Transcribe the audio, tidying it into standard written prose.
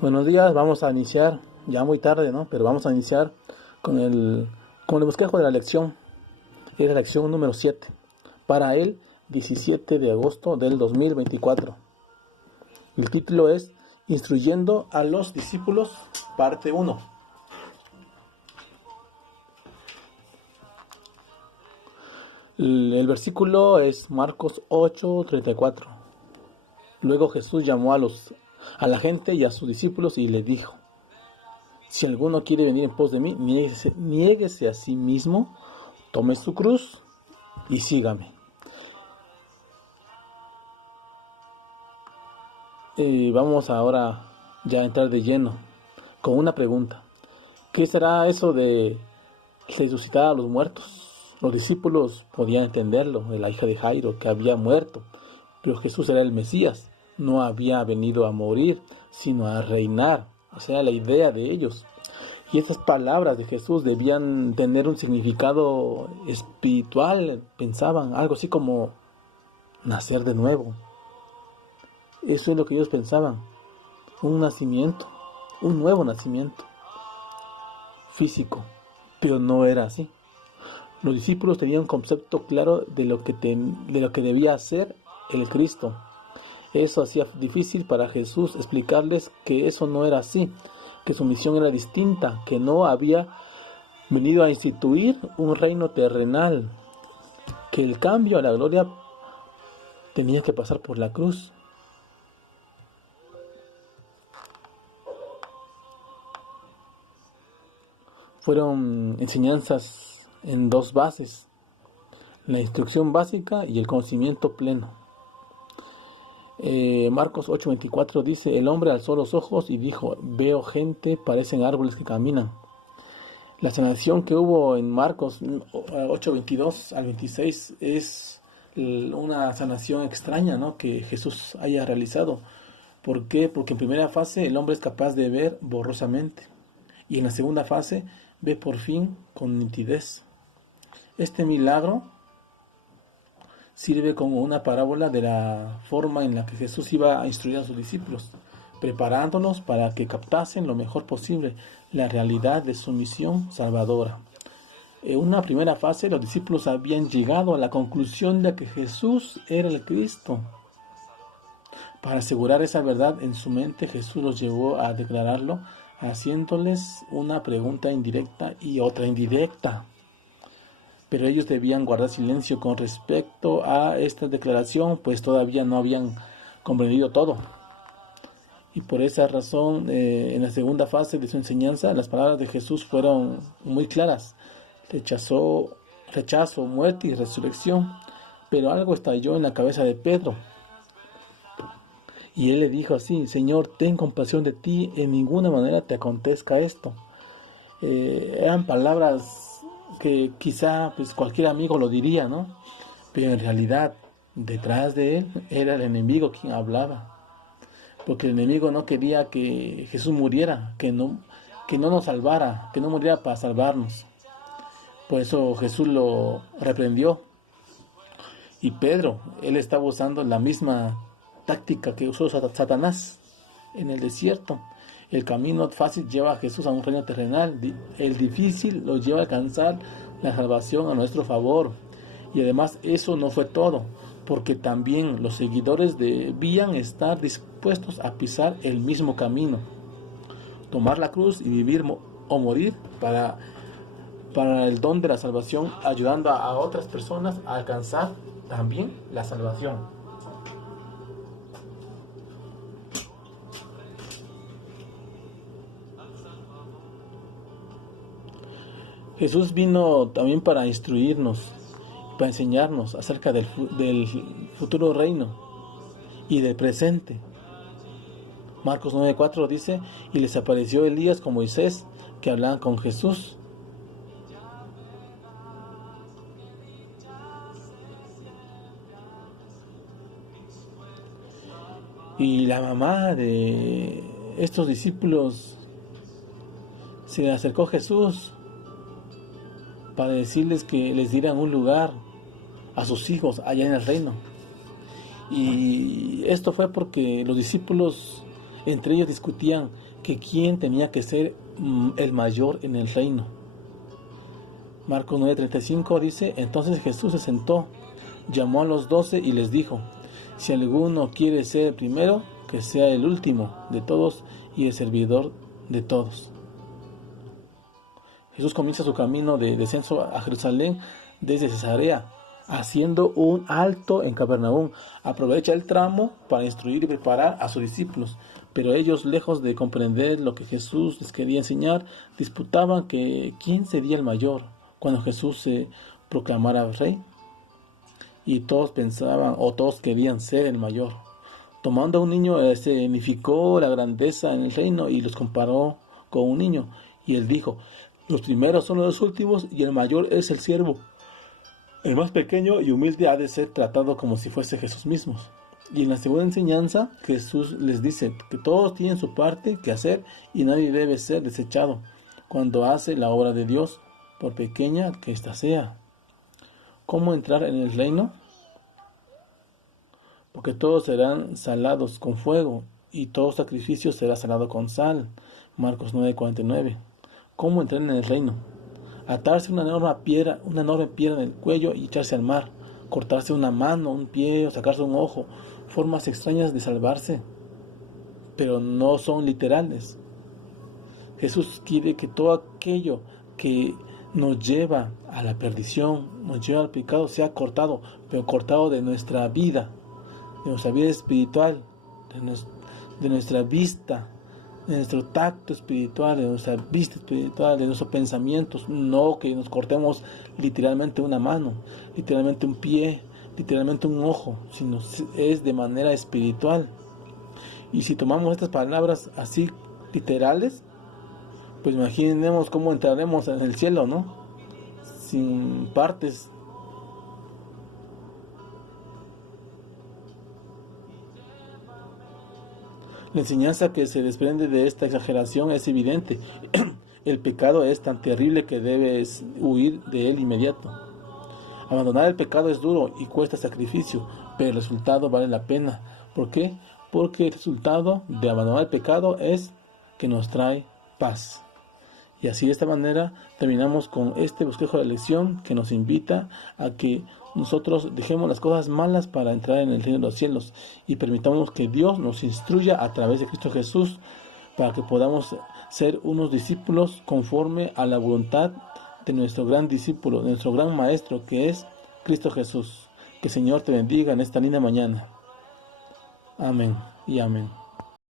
Buenos días, vamos a iniciar, ya muy tarde, ¿no? Pero vamos a iniciar con el bosquejo de la lección. Es la lección número 7, para el 17 de agosto del 2024. El título es Instruyendo a los discípulos, parte 1. El versículo es Marcos 8:34. Luego Jesús llamó a la gente y a sus discípulos y les dijo: si alguno quiere venir en pos de mí, niéguese a sí mismo, tome su cruz y sígame. Vamos ahora ya a entrar de lleno con una pregunta. ¿Qué será eso de resucitar a los muertos? Los discípulos podían entenderlo, de la hija de Jairo que había muerto, pero Jesús era el Mesías, no había venido a morir, sino a reinar. O sea, la idea de ellos. Y estas palabras de Jesús debían tener un significado espiritual, pensaban, algo así como nacer de nuevo. Eso es lo que ellos pensaban, un nacimiento, un nuevo nacimiento físico, pero no era así. Los discípulos tenían un concepto claro de lo que debía hacer el Cristo. Eso hacía difícil para Jesús explicarles que eso no era así, que su misión era distinta, que no había venido a instituir un reino terrenal, que el cambio a la gloria tenía que pasar por la cruz. Fueron enseñanzas en dos bases: la instrucción básica y el conocimiento pleno. Marcos 8:24 dice: el hombre alzó los ojos y dijo: veo gente, parecen árboles que caminan. La sanación que hubo en Marcos 8:22 al 26 es una sanación extraña, ¿no?, que Jesús haya realizado. ¿Por qué? Porque en primera fase el hombre es capaz de ver borrosamente, y en la segunda fase ve por fin con nitidez. Este milagro sirve como una parábola de la forma en la que Jesús iba a instruir a sus discípulos, preparándolos para que captasen lo mejor posible la realidad de su misión salvadora. En una primera fase, los discípulos habían llegado a la conclusión de que Jesús era el Cristo. Para asegurar esa verdad en su mente, Jesús los llevó a declararlo, haciéndoles una pregunta indirecta y otra indirecta. Pero ellos debían guardar silencio con respecto a esta declaración, pues todavía no habían comprendido todo. Y por esa razón, en la segunda fase de su enseñanza, las palabras de Jesús fueron muy claras: rechazo, muerte y resurrección. Pero algo estalló en la cabeza de Pedro, y él le dijo así: Señor, ten compasión de ti, en ninguna manera te acontezca esto. Eran palabras que quizá pues cualquier amigo lo diría, ¿no? Pero en realidad, detrás de él era el enemigo quien hablaba. Porque el enemigo no quería que Jesús muriera, que no nos salvara, que no muriera para salvarnos. Por eso Jesús lo reprendió. Y Pedro, él estaba usando la misma táctica que usó Satanás en el desierto. El camino fácil lleva a Jesús a un reino terrenal. El difícil lo lleva a alcanzar la salvación a nuestro favor. Y además eso no fue todo, porque también los seguidores debían estar dispuestos a pisar el mismo camino, tomar la cruz y vivir o morir para el don de la salvación, ayudando a otras personas a alcanzar también la salvación. Jesús vino también para instruirnos, para enseñarnos acerca del futuro reino y del presente. Marcos 9:4 dice: y les apareció Elías con Moisés, que hablaban con Jesús. Y la mamá de estos discípulos se le acercó a Jesús para decirles que les dieran un lugar a sus hijos allá en el reino. Y esto fue porque los discípulos Entre ellos discutían que quién tenía que ser el mayor en el reino. Marcos 9:35 dice: entonces Jesús se sentó, llamó a los 12 y les dijo: si alguno quiere ser el primero, que sea el último de todos y el servidor de todos. Jesús comienza su camino de descenso a Jerusalén desde Cesarea, haciendo un alto en Capernaum. Aprovecha el tramo para instruir y preparar a sus discípulos, pero ellos, lejos de comprender lo que Jesús les quería enseñar, disputaban que quién sería el mayor cuando Jesús se proclamara rey. Y todos pensaban, o todos querían ser el mayor. Tomando a un niño, significó la grandeza en el reino y los comparó con un niño. Y él dijo: los primeros son los últimos y el mayor es el siervo. El más pequeño y humilde ha de ser tratado como si fuese Jesús mismo. Y en la segunda enseñanza, Jesús les dice que todos tienen su parte que hacer y nadie debe ser desechado cuando hace la obra de Dios, por pequeña que ésta sea. ¿Cómo entrar en el reino? Porque todos serán salados con fuego y todo sacrificio será salado con sal. Marcos 9:49. ¿Cómo entrar en el reino? Atarse una enorme piedra en el cuello y echarse al mar, cortarse una mano, un pie o sacarse un ojo, formas extrañas de salvarse, pero no son literales. Jesús quiere que todo aquello que nos lleva a la perdición, nos lleva al pecado, sea cortado, pero cortado de nuestra vida espiritual, de nuestra vista, de nuestro tacto espiritual, de nuestra vista espiritual, de nuestros pensamientos. No que nos cortemos literalmente una mano, literalmente un pie, literalmente un ojo, sino es de manera espiritual. Y si tomamos estas palabras así literales, pues imaginemos cómo entraremos en el cielo, ¿no? Sin partes. La enseñanza que se desprende de esta exageración es evidente. El pecado es tan terrible que debes huir de él inmediato. Abandonar el pecado es duro y cuesta sacrificio, pero el resultado vale la pena. ¿Por qué? Porque el resultado de abandonar el pecado es que nos trae paz. Y así, de esta manera, terminamos con este bosquejo de lección que nos invita a que nosotros dejemos las cosas malas para entrar en el reino de los cielos y permitamos que Dios nos instruya a través de Cristo Jesús para que podamos ser unos discípulos conforme a la voluntad de nuestro gran discípulo, de nuestro gran maestro, que es Cristo Jesús. Que el Señor te bendiga en esta linda mañana. Amén y amén.